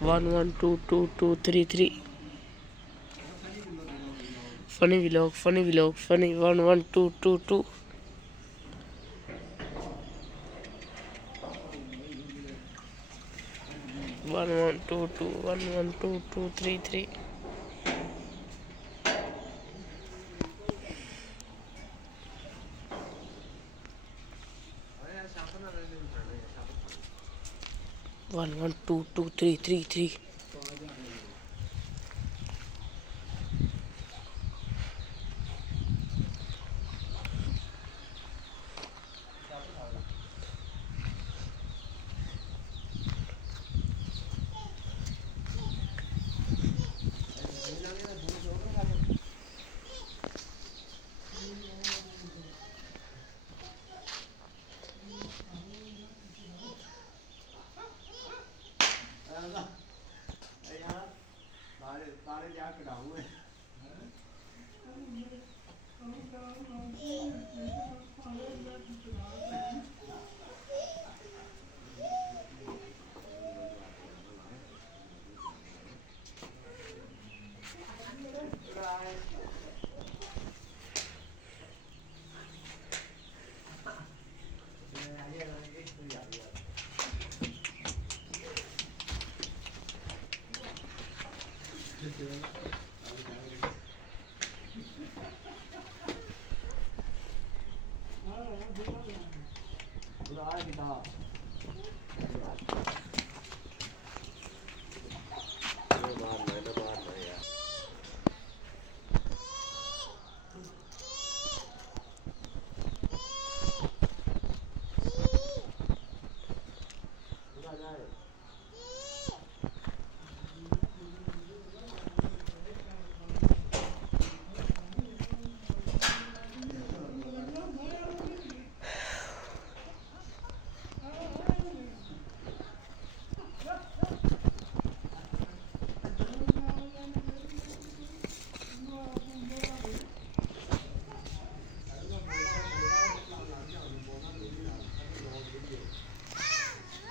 1 1 2 2 2 3 3. Funny vlog, funny 1 1 2 2 2. 1 1 2 2 1 1 2 2 3 3. 1 1 2 2 3 3 3.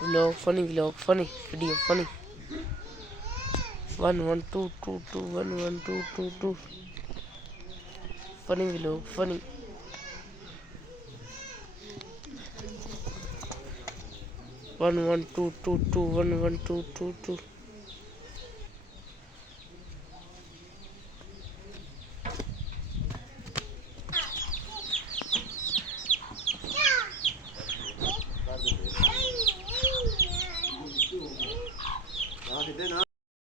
Vlog, funny video, funny. 1 1 2 2 2 1 1 2 2 2. Funny vlog, funny. 1 1 2 2 2 1 1 2 2 2.